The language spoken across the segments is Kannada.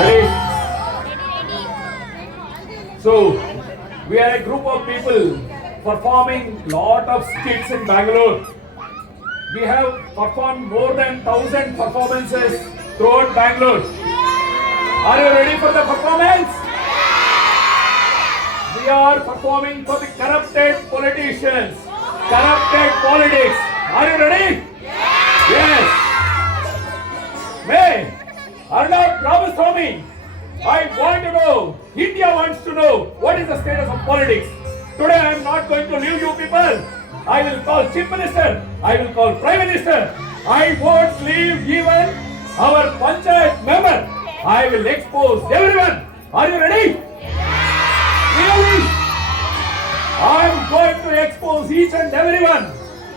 Ready? So, we are a group of people performing lot of skits in Bangalore. We have performed more than 1,000 performances throughout Bangalore. Are you ready for the performance? We are performing for the corrupted politicians, corrupted politics. Are you ready? Yes. May Arnab Ramaswamy, I want to know, India wants to know what is the status of politics. Today I am not going to leave you people. I will call Chief Minister, I will call Prime Minister. I won't leave even our Panchayat member. I will expose everyone. Are you ready? Really? I am going to expose each and everyone.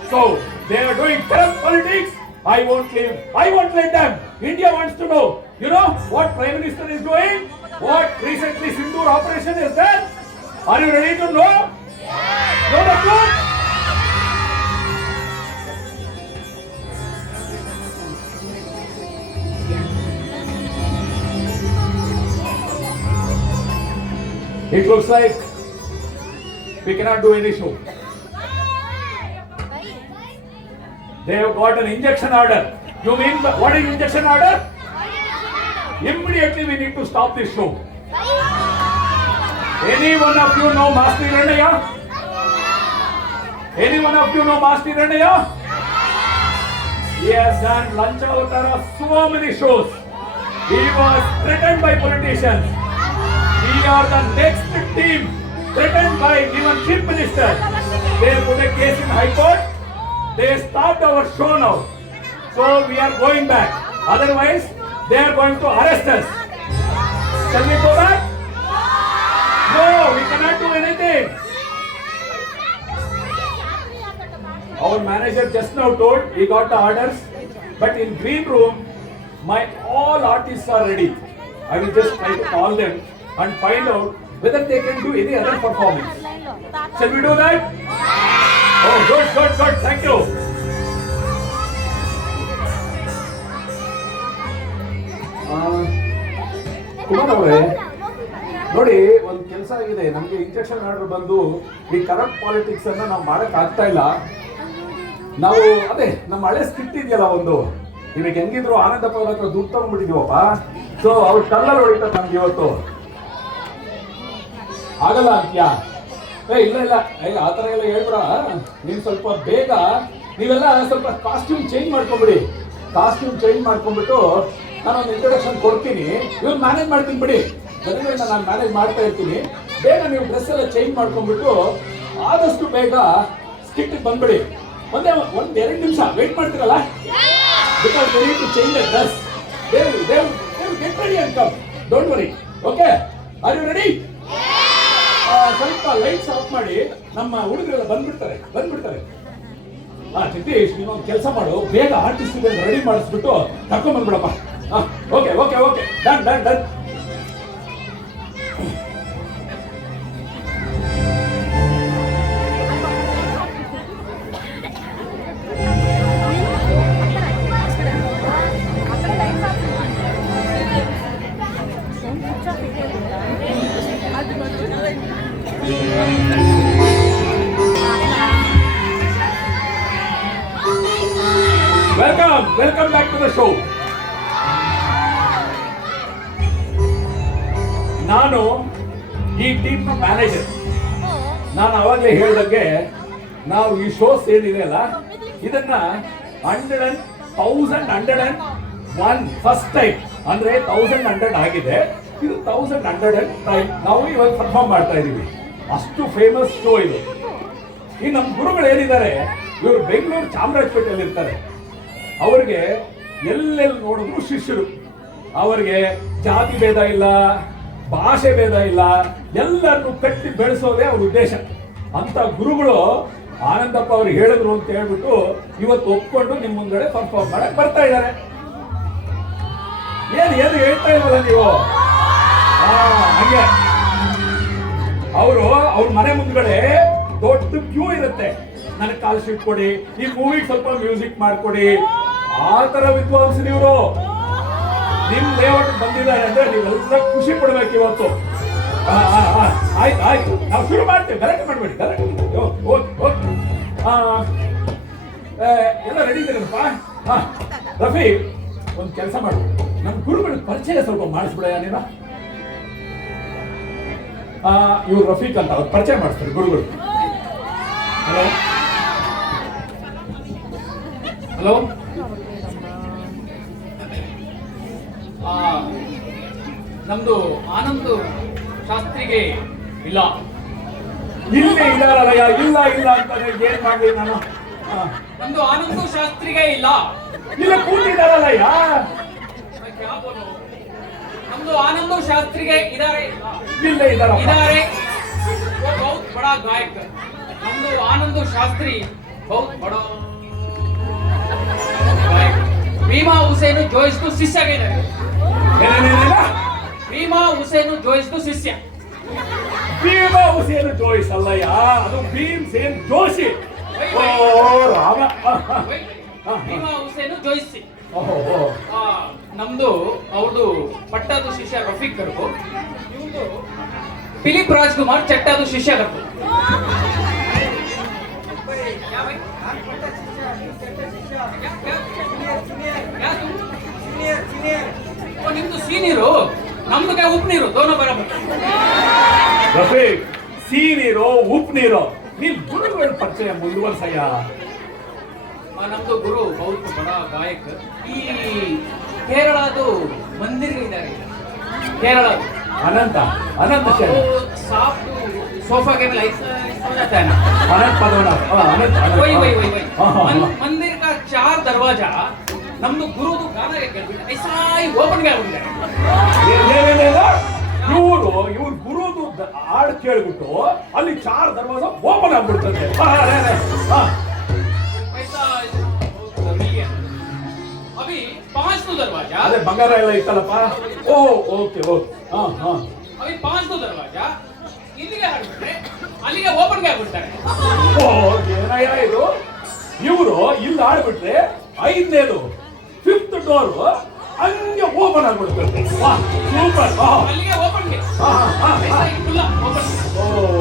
So, they are doing corrupt politics. I won't leave. I won't let them. India wants to know. You know what Prime Minister is doing? What recently Sindoor operation is done? Are you ready to know? Know the truth? It looks like we cannot do any show. They have got an injection order. You mean what is injection order? Immediately we need to stop this show. Any one of you know Master Hiranaya? Any one of you know Master Hiranaya? He has done Lanchavatara so many shows. He was threatened by politicians. We are the next team threatened by even Chief Minister. They put a case in High Court. They stopped our show now. So we are going back. Otherwise, they are going to arrest us. Shall we go back? No, we cannot do anything. Our manager just now told he got the orders. But in green room, my all artists are ready. I will just try to call them and find out whether they can do any other performance. Shall we do that? Oh, good. Thank you. Kumar ಅವರೇ ನೋಡಿ, ಒಂದು ಕೆಲಸ ಆಗಿದೆ. ನಮಗೆ ಇಂಜೆಕ್ಷನ್ ಆರ್ಡರ್ ಬಂದು ಈ ಕರಪ್ಟ್ ಪಾಲಿಟಿಕ್ಸ್ ಅನ್ನ ನಾವು ಮಾಡಕ್ ಆಗ್ತಾ ಇಲ್ಲ. ನಾವು ಅದೇ ನಮ್ಮ ಹಳೆ ಸ್ಕಿಟ್ ಇದೆಯಲ್ಲ ಒಂದು, ಇವಾಗ ಹೆಂಗಿದ್ರು ಆನಂದಪ್ಪ ಅವ್ರ ಹತ್ರ ದುಡ್ಡು ತಗೊಂಡ್ಬಿಟ್ಟಿದೀವಪ್ಪ. ಸೊ ಅವ್ರ ಕಲ್ಲಲ್ಲಿ ಹೊಡಿತಾರೆ ನಮ್ಗೆ ಇವತ್ತು. ಆಗಲ್ಲ ಅಂತ್ಯಾ? ಇಲ್ಲ ಆ ಥರ ಎಲ್ಲ ಹೇಳ್ಬಿಡ. ನೀವು ಸ್ವಲ್ಪ ಬೇಗ ನೀವೆಲ್ಲ ಸ್ವಲ್ಪ ಕಾಸ್ಟ್ಯೂಮ್ ಚೇಂಜ್ ಮಾಡ್ಕೊಂಬಿಡಿ. ಕಾಸ್ಟ್ಯೂಮ್ ಚೇಂಜ್ ಮಾಡ್ಕೊಂಡ್ಬಿಟ್ಟು ನಾನೊಂದು ಇಂಟ್ರೊಡಕ್ಷನ್ ಕೊಡ್ತೀನಿ. ಇವ್ರು ಮ್ಯಾನೇಜ್ ಮಾಡ್ತೀನಿ ಬಿಡಿ, ಜನಗಳನ್ನ ನಾನು ಮ್ಯಾನೇಜ್ ಮಾಡ್ತಾ ಇರ್ತೀನಿ. ಬೇಗ ನೀವು ಡ್ರೆಸ್ ಎಲ್ಲ ಚೇಂಜ್ ಮಾಡ್ಕೊಂಡ್ಬಿಟ್ಟು ಆದಷ್ಟು ಬೇಗ ಸ್ಕಿಟ್ ಬಂದ್ಬಿಡಿ. ಒಂದ್ 2 ನಿಮಿಷ ವೇಟ್ ಮಾಡ್ತೀರಲ್ಲ, because they need to change the dress. They will get ready and come. Don't worry. Okay, are you ready? ಸ್ವಲ್ಪ ಲೈಟ್ಸ್ ಆಫ್ ಮಾಡಿ. ನಮ್ಮ ಹುಡುಗರೆಲ್ಲ ಬಂದ್ಬಿಡ್ತಾರೆ. ಚಿತೀಶ್, ನೀನೊಂದು ಕೆಲಸ ಮಾಡು, ಬೇಗ ಆರ್ಟಿಸ್ಟ್ ರೆಡಿ ಮಾಡಿಸ್ಬಿಟ್ಟು ಕರ್ಕೊಂಡ್ ಬಂದ್ಬಿಡಪ್ಪ. Okay. Done. Welcome back to the show. ನಾನು ಈ ಟೀಮ್ ನ ಮ್ಯಾನೇಜರ್. ನಾನು ಅವಾಗಲೇ ಹೇಳಿದಂಗೆ ನಾವು ಈ ಶೋಸ್ ಏನಿದೆಯಲ್ಲ ಇದನ್ನ 1101 ಫಸ್ಟ್ ಟೈಮ್ ಅಂದ್ರೆ 1100 ಆಗಿದೆ. ಇದು 1100 ಟೈಮ್ ನಾವು ಇವಾಗ ಪರ್ಫಾರ್ಮ್ ಮಾಡ್ತಾ ಇದೀವಿ. ಅಷ್ಟು ಫೇಮಸ್ ಶೋ ಇದು. ಈ ನಮ್ಮ ಗುರುಗಳು ಏನಿದ್ದಾರೆ, ಇವರು ಬೆಂಗಳೂರು ಚಾಮರಾಜಪೇಟೆಯಲ್ಲಿ ಇರ್ತಾರೆ. ಅವ್ರಿಗೆ ಎಲ್ಲೆಲ್ಲಿ ನೋಡಿದ್ರು ಶಿಷ್ಯರು. ಅವರಿಗೆ ಜಾತಿ ಭೇದ ಇಲ್ಲ, ಭಾಷೆ ಭೇದ ಇಲ್ಲ, ಎಲ್ಲರನ್ನು ಕಟ್ಟಿ ಬೆಳೆಸೋದೇ ಅವ್ರ ಉದ್ದೇಶ. ಅಂತ ಗುರುಗಳು ಆನಂದಪ್ಪ ಅವ್ರು ಹೇಳಿದ್ರು ಅಂತ ಹೇಳ್ಬಿಟ್ಟು ಇವತ್ತು ಒಪ್ಕೊಂಡು ನಿಮ್ಮ ಮುಂದೆ ಪರ್ಫಾರ್ಮ್ ಮಾಡಕ್ ಬರ್ತಾ ಇದ್ದಾರೆ. ಏನು ಹೇಳ್ತಾ ಇಲ್ವಲ್ಲ ನೀವು? ಹಂಗೆ ಅವ್ರ ಮನೆ ಮುಂದ್ಗಡೆ ದೊಡ್ಡ ಕ್ಯೂ ಇರುತ್ತೆ. ನನಗೆ ಕಾಲ್ ಶೀಟ್ ಕೊಡಿ, ಈ ಮೂವಿಗೆ ಸ್ವಲ್ಪ ಮ್ಯೂಸಿಕ್ ಮಾಡ್ಕೊಡಿ. ಆ ತರ ವಿದ್ವಾಂಸರು ಇವರು. ನಿಮ್ ಲೇಔಟ್ ಬಂದಿದ್ದಾರೆ ಅಂದ್ರೆ ನೀವೆಲ್ಲ ಖುಷಿ ಪಡ್ಬೇಕು ಇವತ್ತು. ಆಯ್ತು ಆಯ್ತು, ನಾವು ಶುರು ಮಾಡ್ತೇವೆ. ಗಲಾಟೆ ಮಾಡ್ಬೇಡಿ, ಗಲಾಟೆ. ಓಕೆ ಎಲ್ಲ ರೆಡಿ ಇದೆಯಲ್ಲಪ್ಪ. ರಫಿ, ಒಂದು ಕೆಲಸ ಮಾಡು, ನಮ್ಮ ಗುರುಗಳ ಪರಿಚಯ ಸ್ವಲ್ಪ ಮಾಡಿಸ್ಬಿಡಯ್ಯ ನೀನು. ಇವ್ರು ರಫೀಕ್ ಅಂತ, ಅವ್ರು ಪರಿಚಯ ಮಾಡಿಸ್ತಾರೆ ಗುರುಗಳು. ಹಲೋ ಹಲೋ, ನಮ್ದು ಆನಂದ್ ಶಾಸ್ತ್ರಿಗೆ ಇಲ್ಲ. ಇಲ್ಲೇ ಇದಾರಲ್ಲಯ್ಯ, ಇಲ್ಲ ಇಲ್ಲ ಅಂತಾನೆ ಏನ್ ಮಾಡ್ಲಿ ನಾನು? ನಮ್ದು ಆನಂದ್ ಶಾಸ್ತ್ರಿಗೆ ಇಲ್ಲ. ಇಲ್ಲ ಕೂತಿದಾರಲ್ಲಯ್ಯ. ನಮ್ದು ಆನಂದ್ ಶಾಸ್ತ್ರಿಗೆ ಇದಾರೆ. ಇಲ್ಲೇ ಇದಾರೆ. बहुत बड़ा गायक नम्दो आनंद शास्त्री बहुत बड़ा गायक. भीमा हुसैन जोइस को शिष्य ಆಗಿದ್ದಾರೆ. ಭೀಮಾ ಹುಸೇನ್ ಜೋಯಿಸ್ ಶಿಷ್ಯ. ಭೀಮಾ ಹುಸೇನ್ ಜೋಯಿಸ್ ಅಲ್ಲಯ್ಯ, ಅದು ಭೀಮ್ ಸೇನ್ ಜೋಶಿ. ರಾಮ. ಭೀಮಾ ಹುಸೇನ್ ಜೋಯಿಸ್ ನಮ್ದು ಅವ್ರದ್ದು ಪಟ್ಟದ ಶಿಷ್ಯ ರಫೀಕ್ ಗರ್ಗು. ಇವ್ರದ್ದು ಫಿಲಿಪ್ ರಾಜ್ಕುಮಾರ್ ಚಟ್ಟದ ಶಿಷ್ಯ ಗರ್ಗು. ನಿಮ್ದು ಸೀನಿಯರು, ನಮ್ದು ಕೈ ಉಪ್ಪು ನೀರು, ದೋನೋ ಬರಬರ್. ರಫೀಕ್, ಸೀನಿಯರು ಉಪ್ಪು ನೀರು, ನೀನ್ ಗುರುಗಳ ಪರಿಚಯ ಮುಂದುವರ್ಸಯ್ಯ. ನಮ್ದು ಗುರು ಬಹುತ್ ಬಡ ಗಾಯಕ. ಈ ಕೇರಳದು ಮಂದಿರ ಇದ್ದಾರೆ, ಕೇರಳ ಅನಂತ ಅನಂತ ಸಾಫ್ಟ್ सोफा के लाइट जाता है ना, अनंत पद्मनाभ. वही वही वही वही मंदिर का 4 दरवाजा नम्दु गुरुದು ಗಾನ ಕೇಳ್ಬಿಟ್ಟು ಐಸಾ ಓಪನ್ ಆಗ್ಬಿಟ್ಟಿದೆ. ಇವ್ರು ಗುರುದು ಹಾಡು ಕೇಳ್ಬಿಟ್ಟು ಅಲ್ಲಿ 4 ದರ್ವಾಜ ಓಪನ್ ಆಗ್ಬಿಡ್ತದೆ. अभी 5 दरवाजा, ಅದೇ ಬಂಗಾರ ಎಲ್ಲ ಇತ್ತಲ್ಲಪ್ಪ. ಓ ಓಕೆ ಓಕೆ. अभी 5 दरवाजा ಇಲ್ಲಿಗೆ ಹಾಡ್ಬಿಟ್ರೆ ಅಲ್ಲಿಗೆ ಓಪನ್ ಆಗ್ಬಿಡ್ತಾರೆ. ಓ ಏನಯ್ಯ ಇದು, ಇವರು ಇಲ್ಲಿ ಆಡ್ಬಿಟ್ರೆ 5ನೇದು 5th ಡೋರ್ ಹಂಗೆ ಓಪನ್ ಆಗ್ಬಿಡ್ತದೆ. ಸೂಪರ್. ಅಲ್ಲಿಗೆ ಓಪನ್.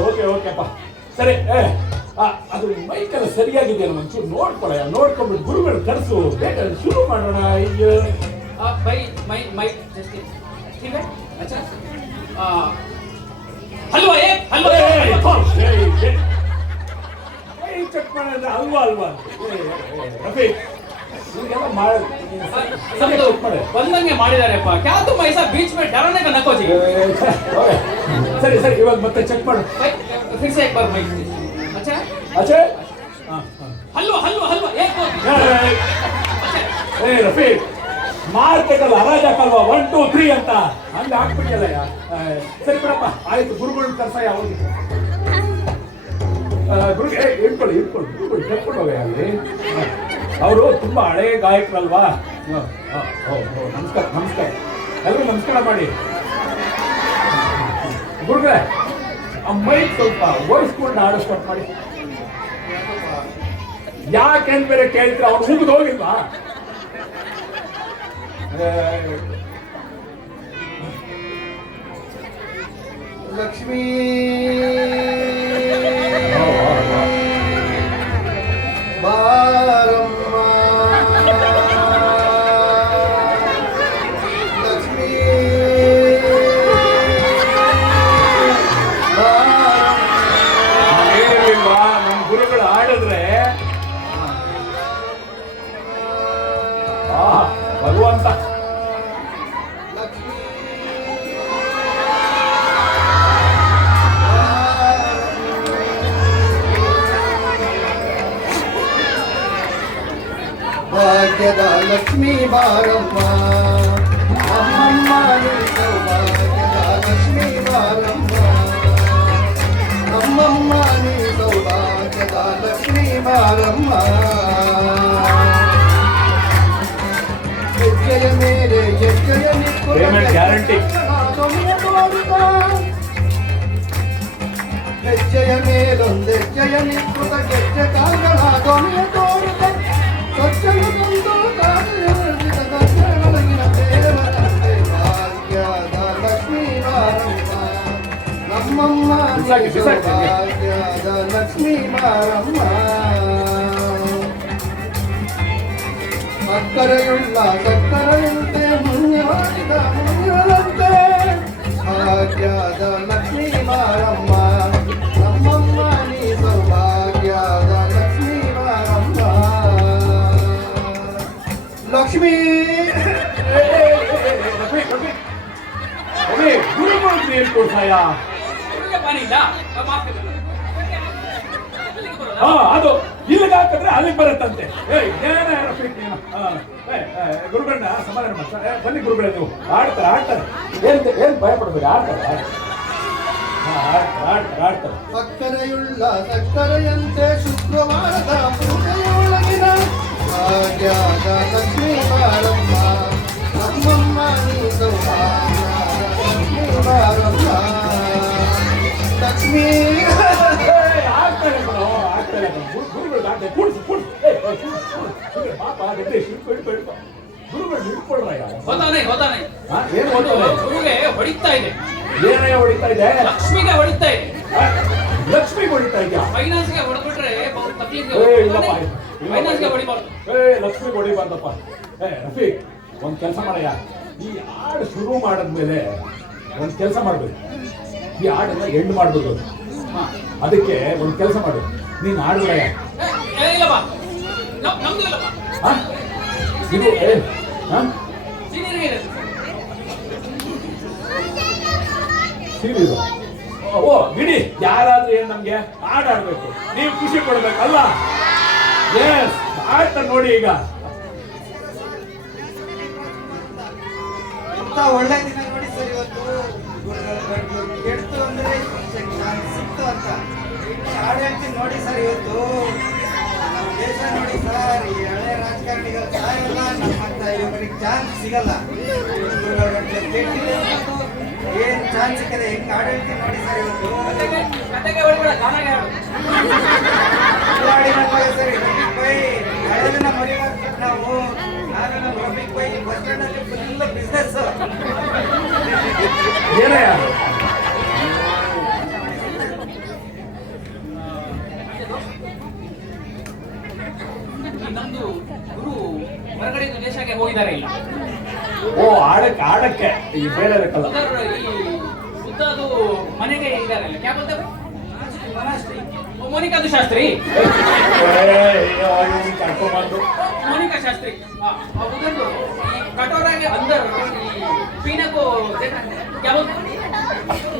ಓಕೆ ಓಕೆಪ್ಪ, ಸರಿ. ಅದು ಮೈಕೆಲ್ಲ ಸರಿಯಾಗಿದೆ, ಒಂಚೂರು ನೋಡ್ಕೊಳ್ಳಯ್ಯ, ನೋಡ್ಕೊಂಡ್ಬಿಟ್ಟು ಗುರುಗಳು ಕರೆಸು, ಬೇಗ ಶುರು ಮಾಡೋಣ. ಈಗ ಬೈ ಮೈ ಮೈ ಜಸ್ಟ್ ठीक है. अच्छा हलवा एक हलवा ಚೆಕ್ ಮಾಡಿದ್ರೆ ಅಲ್ವಾ ಅಲ್ವಾ ರಫೀಕ್ ನಿಮಗೆಲ್ಲ ಬಂದಂಗೆ ಮಾಡಿದಾರೆಪ್ಪ. क्या तुम ऐसा बीच में डराने का नको जी. ಸರಿ ಸರಿ, ಇವಾಗ ಮತ್ತೆ ಚೆಕ್ ಮಾಡು. फिर से एक बार माइक. अच्छा अच्छा हलवा हलवा हलवा एक ಏ ರಫೀಕ್, ಮಾರ್ಕೆಟ್ ಅಲ್ಲಿ ಹರಾಜ್ ಹಾಕಲ್ವಾ 1 2 3 ಅಂತ ಹಂಗ ಹಾಕ್ಬಿಟ್ಟಿಲ್ಲ. ಸರಿ ಬಿಡಪ್ಪ, ಆಯ್ತು. ಗುರುಗಳು ಕರ್ಸಯ್ಯ ಅವ್ರಿಗೆ. ಗುರುಗೆ ಇಟ್ಕೊಳ್ಳಿ ಇಟ್ಕೊಳ್ಳಿ, ಗುರುಗಳು ಕರ್ಕೊಂಡು ಹೋಗ ಅಲ್ಲಿ. ಅವರು ತುಂಬಾ ಹಳೆ ಗಾಯಕರಲ್ವಾ. ನಮಸ್ಕಾರ ನಮಸ್ಕಾರ, ಎಲ್ಲರೂ ನಮಸ್ಕಾರ ಮಾಡಿ. ಗುರುಗಳೇ, ಆ ಮೈಕ್ ಸ್ವಲ್ಪ ಓಡಿಸ್ಕೊಂಡು ಆಡೋ ಸ್ಟಾರ್ಟ್ ಮಾಡಿ. ಯಾಕೆಂದ್ ಬೇರೆ ಕೇಳ್ತೀರ, ಅವ್ರು ಮುಗಿದು ಹೋಗಿಲ್ವಾ? लक्ष्मी बारम्मा, लक्ष्मी ಏನಿಲ್ವಾ, ನಮ್ಮ ಗುರುಗಳು ಆಡಿದ್ರೆ ಭಗವಂತ. ಭಾಗ್ಯದ ಲಕ್ಷ್ಮೀ ಬಾರಮ್ಮ, ಅಮ್ಮಮ್ಮ ನೀ ಸೌಭಾಗ್ಯದ ಲಕ್ಷ್ಮೀ ಬಾರಮ್ಮ, ಅಮ್ಮಮ್ಮ ನೀ ಸೌಭಾಗ್ಯದ ಲಕ್ಷ್ಮೀ ಬಾರಮ್ಮ. ಹೆಜ್ಜೆಯ ಮೇಲೆ ಹೆಜ್ಜೆಯ ಗ್ಯಾರಂಟಿ. ಹೆಜ್ಜೆಯ ಮೇಲೊಂದೆಜ್ಜೆಯ ನಿಕ್ಕುತ ಗೆಜ್ಜೆ ಕಾಲ್ಗಳ ದೊಮೆಯ ತೋರುತ್ತ ಸ್ವಚ್ಛನ ತಂದು ಕಾಲಿನ ದೇವರಂತೆ ಬಿಸಾಕಿ ಬಿಸಾಕಿ ಸೌಭಾಗ್ಯದ ಲಕ್ಷ್ಮೀ ಬಾರಮ್ಮ ಸಕ್ಕರೆಯುಳ್ಳ ಮುನ್ಯವಾದ ಮುನ್ಯವಂತೆ ಭಾಗ್ಯದ ಲಕ್ಷ್ಮೀ ಬಾರಮ್ಮ ನಮ್ಮಮ್ಮ ನೀ ಸೌಭಾಗ್ಯದ ಲಕ್ಷ್ಮೀ ಬಾರಮ್ಮ ಲಕ್ಷ್ಮೀ ಗುರುಗಳು ನೀರು ಕೊಡ್ತಾಯ ಹುಡುಗ ಪಾನಿಲ್ಲ ಮಾತು ಹಾ ಅದು ಇಲ್ಲಿಗೆ ಹಾಕಿದ್ರೆ ಅಲ್ಲಿಗೆ ಬರುತ್ತಂತೆ ಗುರುಗಳನ್ನ ಸಮಾಧಾನ ಮಾಡ್ತಾರೆ ಬನ್ನಿ ಗುರುಗಳೇ ನೀವು ಆಡ್ತಾರೆ ಏನ್ ಭಯ ಪಡ್ಬೇಡಿ ಆಡ್ತಾರೆ ಸಕ್ಕರೆಯುಳ್ಳ ಸಕ್ಕರೆಯಂತೆ ಶುಕ್ರವಾರದ ಪೂಜೆಯೊಳಗಿನ ಭಾಗ್ಯದ ಲಕ್ಷ್ಮೀ ಬಾರಮ್ಮ ನಮ್ಮಮ್ಮ ನೀ ಸೌಭಾಗ್ಯದ ಲಕ್ಷ್ಮೀ ಬಾರಮ್ಮ ಲಕ್ಷ್ಮೀ ಆಗ್ತಾರೆ ಗುರುಗಳು ಆಡ್ತಾರೆ ಕೂಡಿಸು ಪಾಪ ಗುರುಗಳು ಹಿಡ್ಕೊಳ್ರಯ್ಯ ಹೋತಾನೆ ಏನ್ ಓದ್ತಾರೆ ಗುರುಗೆ ಹೊಡಿತಾ ಇದೆ ಏನಯ್ಯ ಹೊಡಿತಾ ಇದೆ ಲಕ್ಷ್ಮಿಗೆ ಹೊಡಿತಾ ಇದೆ ಲಕ್ಷ್ಮಿ ಹೊಡಿತಾ ಇದೆಯಾ ಫೈನಾನ್ಸ್ಗೆ ಹೊಡೆದ್ಬಿಟ್ರೆ ಇಲ್ಲಪ್ಪ ಫೈನಾನ್ಸ್ಗೆ ಹೊಡಿಬಾರ್ದು ಲಕ್ಷ್ಮಿ ಹೊಡಿಬಾರ್ದಪ್ಪ ರಫೀಕ್ ಒಂದ್ ಕೆಲಸ ಮಾಡಯ್ಯ ಈ ಹಾಡು ಶುರು ಮಾಡಿದ್ಮೇಲೆ ಒಂದ್ ಕೆಲಸ ಮಾಡ್ಬೇಕು ಈ ಹಾಡನ್ನ ಎಂಡ್ ಮಾಡ್ಬೇಕು ಅದಕ್ಕೆ ಒಂದ್ ಕೆಲಸ ಮಾಡು ನೀನ್ ಹಾಡುಗಳಯ್ಯ ಇಲ್ಲಪ್ಪ ನಮ್ದು ಇಲ್ಲಪ್ಪ ಇದು ಸೀನಿಯರ್ಗೆ ಇದೆ ಸೀರಿಯಸ್ ಓ ಬಿಡಿ ಯಾರಾದ್ರೂ ಏನ್ ನಮ್ಗೆ ಹಾಡಾಡ್ಬೇಕು ನೀವು ಖುಷಿ ಕೊಡ್ಬೇಕಲ್ಲ ಎಸ್ ಆಡ್ತಾರೆ ನೋಡಿ ಈಗ ಎಂತ ಒಳ್ಳೆ ದಿನ ನೋಡಿ ಸರ್ ಇವತ್ತು ಕೆಡ್ತು ಅಂದ್ರೆ ಸಿಕ್ತು ಅಂತ ಹಾಡು ಹೇಳ್ತೀನಿ ನೋಡಿ ಸರ್ ಇವತ್ತು ನಮ್ಮ ದೇಶ ನೋಡಿ ಸರ್ ಈ ಹಳೆ ರಾಜಕಾರಣಿಗಳು ಸಾಯಲ್ಲ ನಮ್ಮಂತ ಯುವಕರಿಗೆ ಚಾನ್ಸ್ ಸಿಗಲ್ಲ ಕೆಟ್ಟಿದೆ ಏನ್ ಚಾನ್ಸ್ ಸಿಕ್ಕದೆ ಹೆಂಗ್ ಹಾಡು ಹೇಳ್ತೀನಿ ನೋಡಿ ಸರ್ ಇವತ್ತು ಕತೆಗೆ ಹೊಡ್ಬೇಡ ಗಾನಾಗೆ ಹಾಡು ಸರ್ ಹಳೆದನ್ನ ಮರಿಬಾರ್ದು ನಾವು ನಾನು ನಮ್ಮ ರಫೀಕ್ ಬೈ ಬಸ್ ಸ್ಟ್ಯಾಂಡ್ ಅಲ್ಲಿ ಫುಲ್ ಬಿಸ್ನೆಸ್ ಏನಯ್ಯ ನಮ್ದು ಗುರು ಹೊರಗಡೆ ದೇಶಕ್ಕೆ ಹೋಗಿದ್ದಾರೆ ಇಲ್ಲ ಓ ಆಡಕ್ಕೆ ಈ ಬೇರೆ ಕಲ್ಲ ಉದರ್ ಈ ಬುದ್ಧದು ಮನೆಗೆ ಇದ್ದಾರೆ ಕ್ಯಾ ಬೋಲ್ತಾರೆ ಮೋನಿಕಾದು ಶಾಸ್ತ್ರಿ ಕರ್ಕೊಂಡ್ಬಂದು ಮೋನಿಕಾ ಶಾಸ್ತ್ರಿ ಆ ಬುದ್ಧಂದು